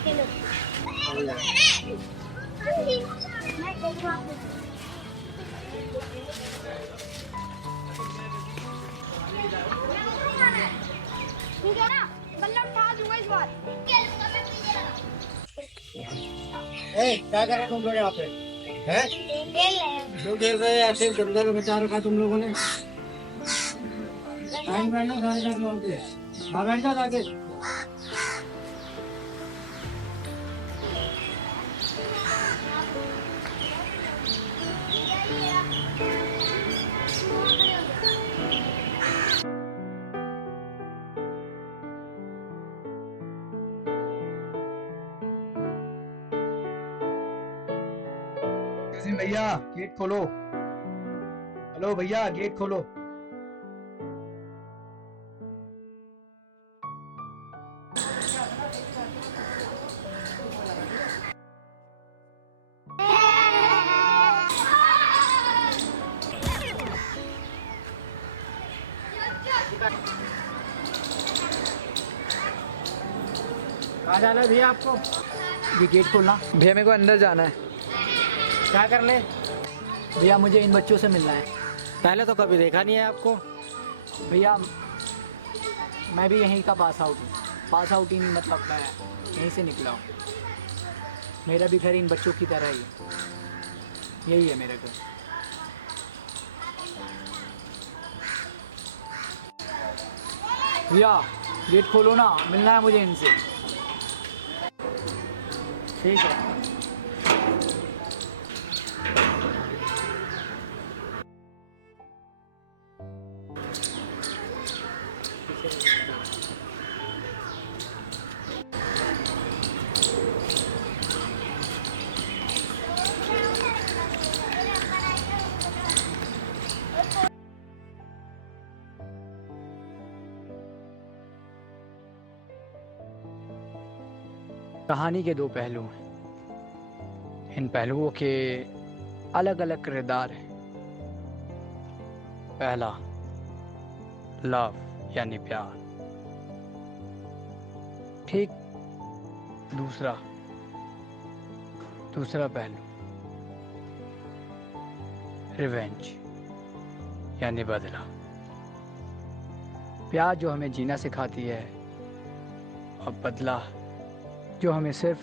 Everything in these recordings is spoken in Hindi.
ठीक है ना, बल्ला उठा दूंगा इस बार। क्या कर रहे तुम लोग यहाँ पे? हैं? जो खेल रहे हैं ऐसे गंदा में बचा रखा तुम लोगों ने। टाइम बैठना सारे जाके वहाँ पे। हाँ बैठ जा जाके। भैया गेट खोलो। हेलो भैया गेट खोलो। कहाँ जाना है भैया आपको? ये गेट खोलना। भैया मेरे को अंदर जाना है। क्या कर ले? भैया मुझे इन बच्चों से मिलना है। पहले तो कभी देखा नहीं है आपको। भैया मैं भी यहीं का पास आउट हूँ। पास आउट ही नहीं, मतलब मैं यहीं से निकला हूँ। मेरा भी घर इन बच्चों की तरह ही है। यही है मेरा घर। भैया गेट खोलो ना, मिलना है मुझे इनसे। ठीक है। कहानी के दो पहलू हैं। इन पहलुओं के अलग अलग किरदार हैं। पहला लव यानी प्यार। ठीक। दूसरा पहलू रिवेंज यानी बदला। प्यार जो हमें जीना सिखाती है और बदला जो हमें सिर्फ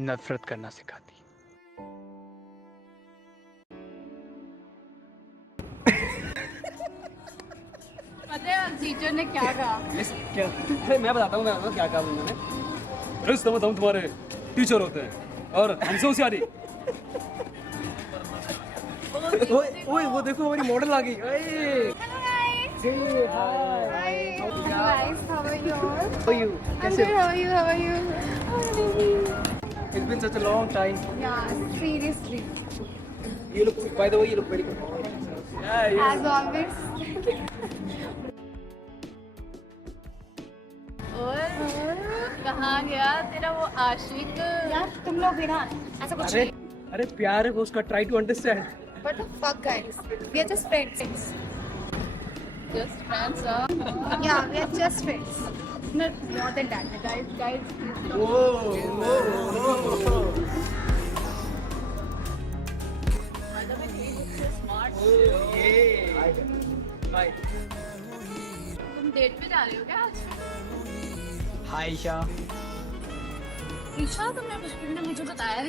नफरत करना सिखाती है। पता है टीचर ने क्या कहा? क्या? अरे मैं बताता हूँ क्या कहा उन्होंने। अरे समझ हम तुम्हारे टीचर होते हैं और हमसे होशियारी। ओए वो देखो हमारी मॉडल आ गई। Hello guys. Hi. Guys, how are you? How are you? I'm good. How are you? It's been such a long time. Yeah, seriously. You look, by the way, you look very good. Yeah, As always. और कहाँ गया तेरा वो आशिक? यार तुम लोग भी ना ऐसा कुछ अरे अरे प्यार है वो उसका। Try to understand. What the fuck guys? We are just friends. Just friends, huh? Yeah, we are just friends. Not more than that. Guys. तुम डेट पे जा रहे हो क्या आज? हाय ईशा। ईशा तुमने मुश्किल ने मुझे बताया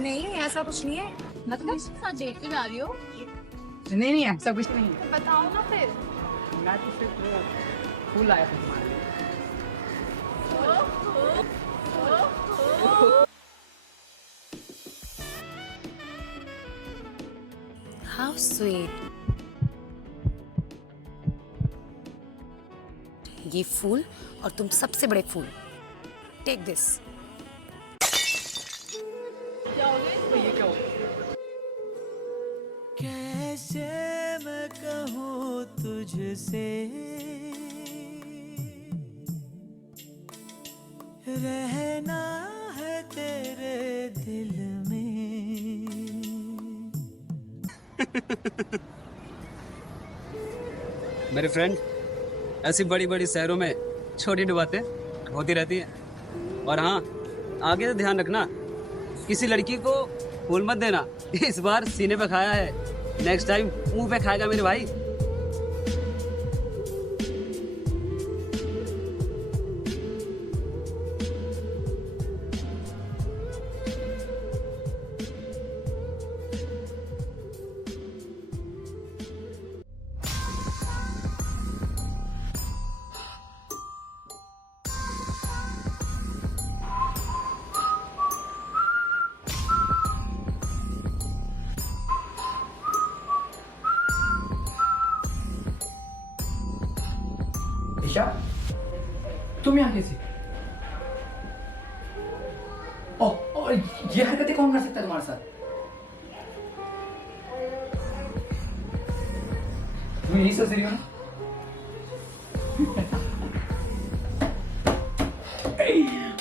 नहीं। ऐसा कुछ नहीं है। मतलब इसके साथ डेट पे जा रही हो? नहीं ऐसा कुछ नहीं है। बताओ ना फिर। मैं तो सिर्फ फूल आया था तुम्हारे लिए। How sweet. ये फूल और तुम सबसे बड़े फूल। Take this. ये क्या हो? कैसे मैं कहूँ तुझसे रहना है तेरे दिल में। मेरे फ्रेंड, ऐसी बड़ी बड़ी शहरों में छोटी बातें होती रहती हैं। और हाँ, आगे से ध्यान रखना, किसी लड़की को फूल मत देना। इस बार सीने पे खाया है, नेक्स्ट टाइम मुंह पे खाएगा मेरे भाई। ईशा, तुम यहाँ कैसे? और ये हरकतें कौन कर सकता है तुम्हारे साथ? तुम यही सोच रही हो ना?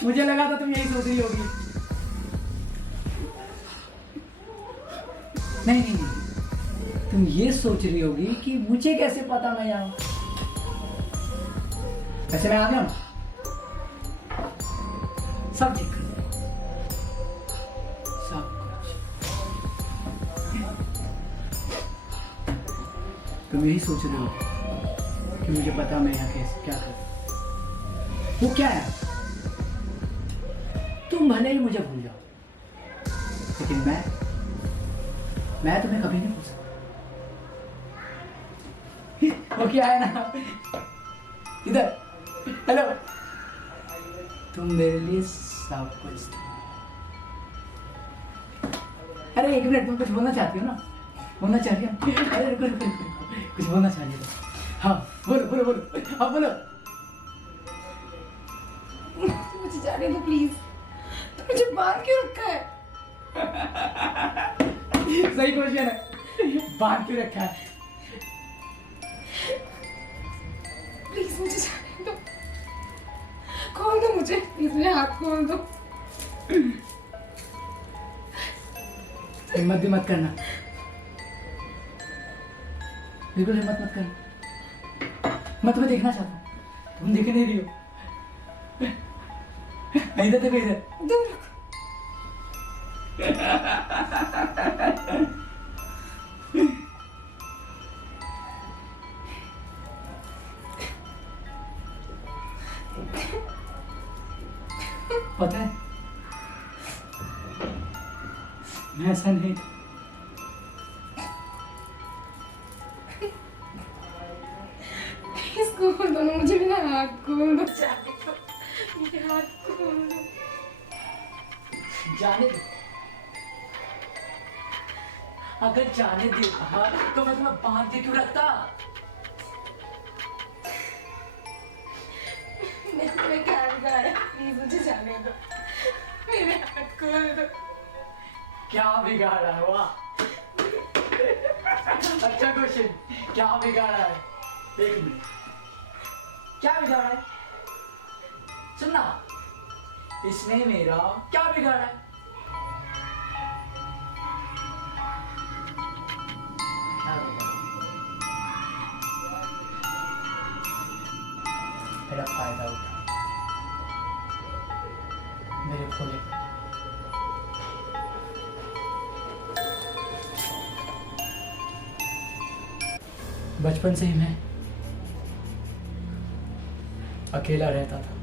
मुझे लगा था तुम यही सोच रही होगी। नहीं नहीं नहीं, तुम ये सोच रही होगी कि मुझे कैसे पता मैं यहाँ। वैसे मैं आ गया हूँ, सब ठीक कर दिया, सब कुछ। तुम यही सोच रहे हो कि मुझे पता मैं यहाँ कैसे क्या करूँ। वो क्या है, तुम भले ही मुझे भूल जाओ, लेकिन मैं तुम्हें कभी नहीं भूल सकता। वो क्या है ना, इधर हेलो, तुम मेरे लिए सब कुछ थे। अरे एक मिनट, तुम कुछ बोलना चाहती हो ना? बोलना चाहती हो? अरे रुको रुको रुको, कुछ बोलना चाहती हो? हाँ बोलो बोलो बोलो, हाँ बोलो। मुझे जाने दो प्लीज, तुम मुझे बांध क्यों रखा है? सही क्वेश्चन है, बांध क्यों रखा है? प्लीज मुझे जाने दो, खोल दो मुझे प्लीज, मेरे हाथ खोल दो। हिम्मत भी मत करना, बिल्कुल हिम्मत मत करना। मैं तुम्हें देखना चाहता हूँ, तुम देख नहीं रही हो। इधर देखो, इधर। दूर रखो। पता है, मैं ऐसा नहीं था। प्लीज खोल दो ना मुझे, मेरा हाथ खोल दो, जाने दो, मेरे हाथ खोल दो। जाने दो, अगर जाने दे कहा तो मैं तुम्हें बांध के क्यों रखता? मैंने क्या बिगाड़ा, प्लीज मुझे जाने दो, मेरे हाथ खोल दो। क्या बिगाड़ा हुआ? अच्छा क्वेश्चन, क्या बिगाड़ा है? एक मिनट, क्या बिगाड़ा है? सुनना, इसने मेरा क्या बिगाड़ा है? क्या बिगाड़ा? मेरा फायदा उठा, मेरे भोले। बचपन से ही मैं अकेला रहता था।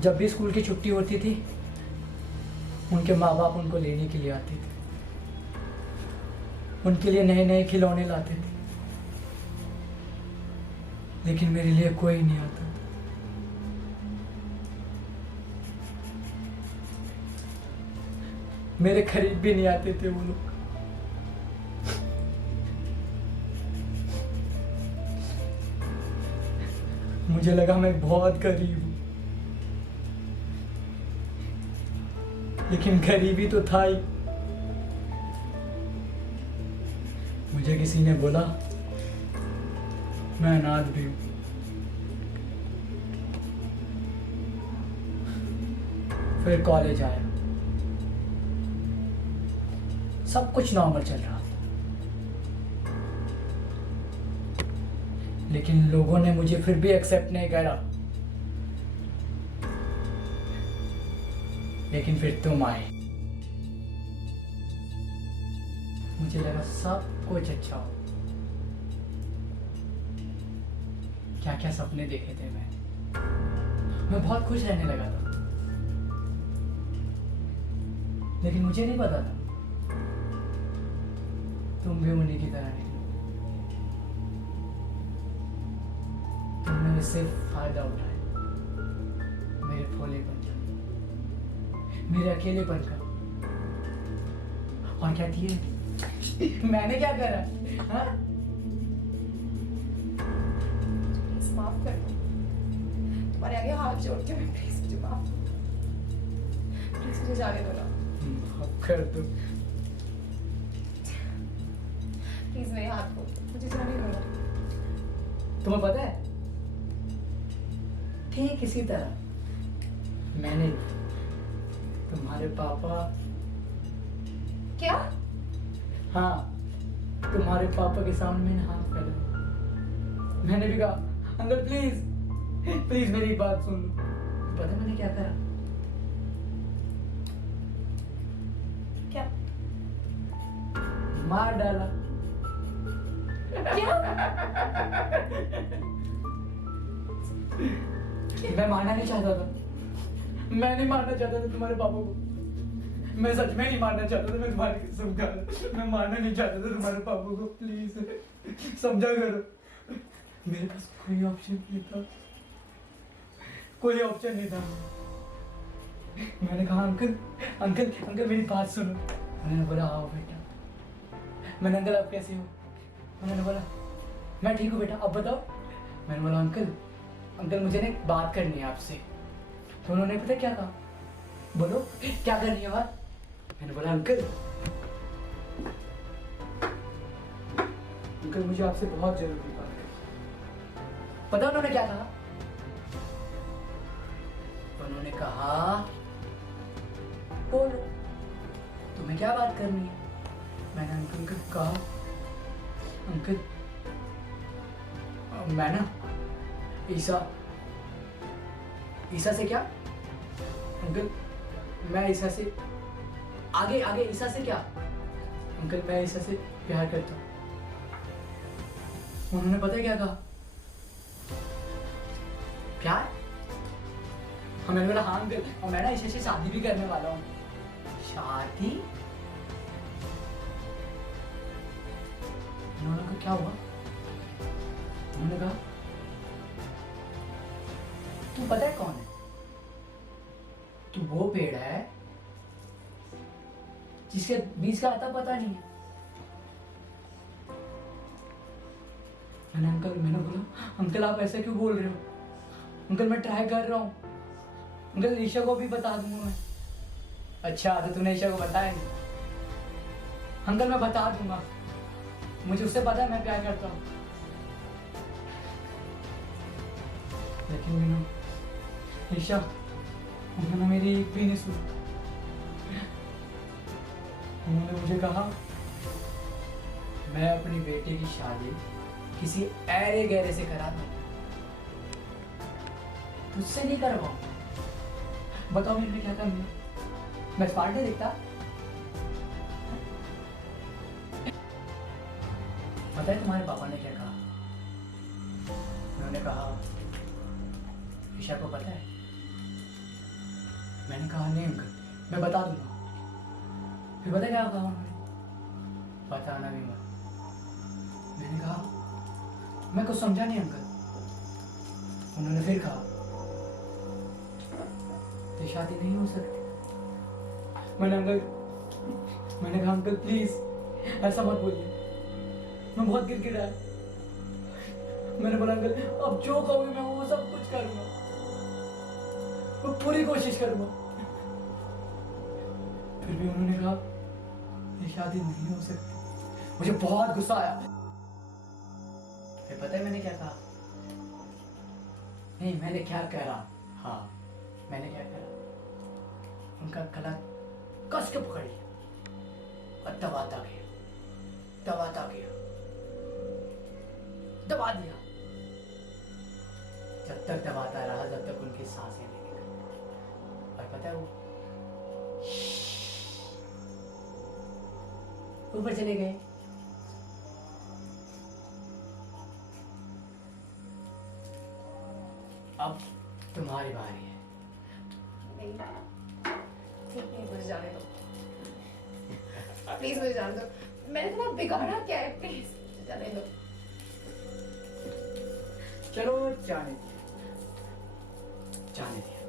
जब भी स्कूल की छुट्टी होती थी, उनके माँ बाप उनको लेने के लिए आते थे, उनके लिए नए नए खिलौने लाते थे, लेकिन मेरे लिए कोई नहीं आता था। मेरे करीब भी नहीं आते थे वो लोग। मुझे लगा मैं बहुत गरीब हूं, लेकिन गरीबी तो था ही। मुझे किसी ने बोला मैं अनाथ भी हूं। फिर कॉलेज आया, सब कुछ नॉर्मल चल रहा था, लेकिन लोगों ने मुझे फिर भी एक्सेप्ट नहीं करा। लेकिन फिर तुम आए, मुझे लगा सब कुछ अच्छा हो। क्या क्या सपने देखे थे मैं बहुत खुश रहने लगा था, लेकिन मुझे नहीं पता था तुम भी उन्हीं की तरह निकलो। तुमने सिर्फ फायदा उठाया मेरे भोलेपन का, मेरे अकेलेपन का, और कहती है मैंने क्या करा? हाँ? प्लीज माफ कर दो, तुम्हारे आगे हाथ जोड़ के मैं प्लीज मुझे माफ कर दो, प्लीज मुझे जाने दो ना, माफ कर दो। प्लीज मेरे हाथ को मुझे जाने दो ना। तुम्हें पता है ठीक इसी तरह मैंने तुम्हारे पापा, क्या? हाँ, तुम्हारे पापा के सामने मैंने हाथ फैलाया। मैंने भी कहा अंकल प्लीज प्लीज मेरी एक बात सुन लो। पता है मैंने क्या करा? क्या? मार डाला। क्या? मैं मारना नहीं चाहता था, मैं नहीं मारना चाहता था तुम्हारे पापा को, मैं सच में नहीं मारना चाहता था, मैं तुम्हारी कसम खा रहा हूं, मैं मारना नहीं चाहता था तुम्हारे पापा को, प्लीज समझा करो। मेरे पास कोई ऑप्शन नहीं था, कोई ऑप्शन नहीं था। मैंने कहा अंकल अंकल अंकल मेरी बात सुनो। उन्होंने बोला आओ बेटा। मैंने अंकल आप कैसे हो? उन्होंने बोला मैं ठीक हूँ बेटा, आप बताओ। मैंने बोला अंकल अंकल मुझे ना एक बात करनी है आपसे। तो उन्होंने पता क्या कहा? बोलो क्या करनी है बात? मैंने बोला अंकल अंकल मुझे आपसे बहुत जरूरी बात है। पता उन्होंने क्या कहा? उन्होंने कहा बोलो तुम्हें क्या बात करनी है? मैंने अंकल को कहा अंकल मैं ना ईसा से क्या अंकल, मैं ईसा से आगे ईसा से क्या अंकल, मैं ईसा से प्यार करता हूँ। उन्होंने पता है क्या कहा? प्यार? हाँ, मैंने बोला हाँ अंकल, और मैं ना ईसा से शादी भी करने वाला हूँ। शादी? उन्होंने कहा क्या हुआ? उन्होंने कहा तू पता है कौन है? तू वो पेड़ है जिसके बीज का आता पता नहीं है। मैंने बोला अंकल आप ऐसे क्यों बोल रहे हो? अंकल मैं ट्राई कर रहा हूँ अंकल, ईशा को भी बता दूंगा मैं। अच्छा तो तूने ईशा को बताया नहीं? अंकल मैं बता दूंगा, मुझे उससे पता है मैं प्यार करता हूँ। लेकिन मीनू ईशा उन्होंने मेरी एक भी नहीं सुनी। उन्होंने मुझे कहा मैं अपनी बेटे की शादी किसी ऐरे गहरे से करा दूं, तुझसे नहीं करवाऊं। बताओ मेरे लिए क्या करना? मैं स्मार्ट नहीं दिखता? पता है तुम्हारे पापा ने क्या कहा? उन्होंने कहा ईशा को पता है? मैंने कहा नहीं अंकल मैं बता दूंगा। फिर पता क्या कहा उन्होंने? बताना भी मत। मैंने कहा मैं कुछ समझा नहीं अंकल। उन्होंने फिर कहा ये शादी नहीं हो सकती। मैंने कहा अंकल प्लीज ऐसा मत बोलिए, मैं बहुत गिड़गिड़ा है। मैंने बोला अंकल अब जो कहोगे मैं वो सब कुछ करूंगा, मैं पूरी कोशिश करूंगा। फिर भी उन्होंने कहा ये शादी नहीं हो सकती। मुझे बहुत गुस्सा आया। फिर पता है मैंने क्या कहा? नहीं मैंने क्या करा? हाँ मैंने क्या करा? उनका गला कस के पकड़ लिया और दबाता गया दबा दिया, जब तक दबाता रहा जब तक उनकी सांसें नहीं निकली। और पता है वो ऊपर चले गए। अब तुम्हारी बारी है। नहीं प्लीज मुझे जाने दो, प्लीज मुझे जाने दो। मैंने तुम्हें बिगाड़ा क्या है? प्लीज मुझे जाने दो। चलो जाने दिया, जाने दिया।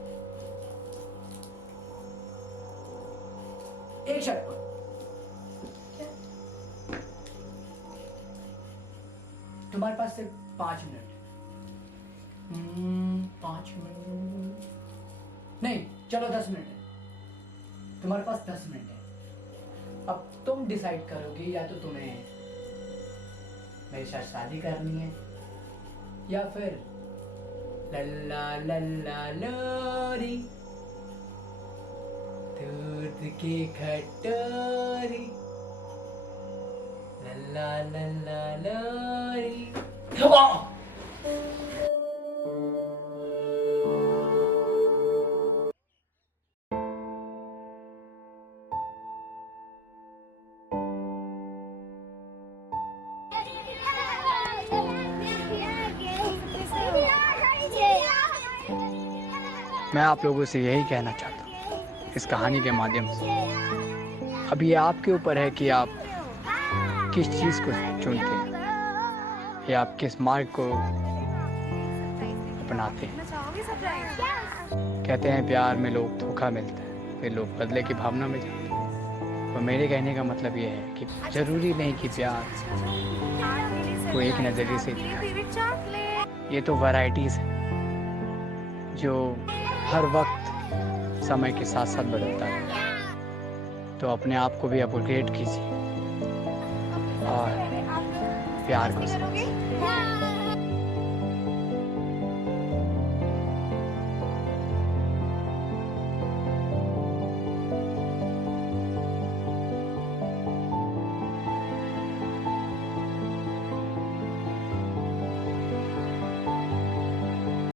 एक शर्त पर तुम्हारे पास सिर्फ 5 मिनट है। 5 मिनट नहीं, चलो 10 मिनट है। तुम्हारे पास 10 मिनट है। अब तुम डिसाइड करोगी या तो तुम्हें मेरे साथ शादी करनी है या फिर लल्ला लल्ला लोरी दूध की खटोरी लल्ला लल्ला लोरी। मैं आप लोगों से यही कहना चाहता हूँ इस कहानी के माध्यम से। अब ये आपके ऊपर है कि आप किस चीज़ को चुनते हैं या आप किस मार्ग को अपनाते हैं। कहते हैं प्यार में लोग धोखा मिलता है, फिर लोग बदले की भावना में जाते हैं। तो मेरे कहने का मतलब ये है कि ज़रूरी नहीं कि प्यार को एक नज़रिए से देखा। ये तो वैरायटीज़ है जो हर वक्त समय के साथ साथ बदलता है। तो अपने आप को भी अपग्रेड कीजिए और प्यार को समझिए।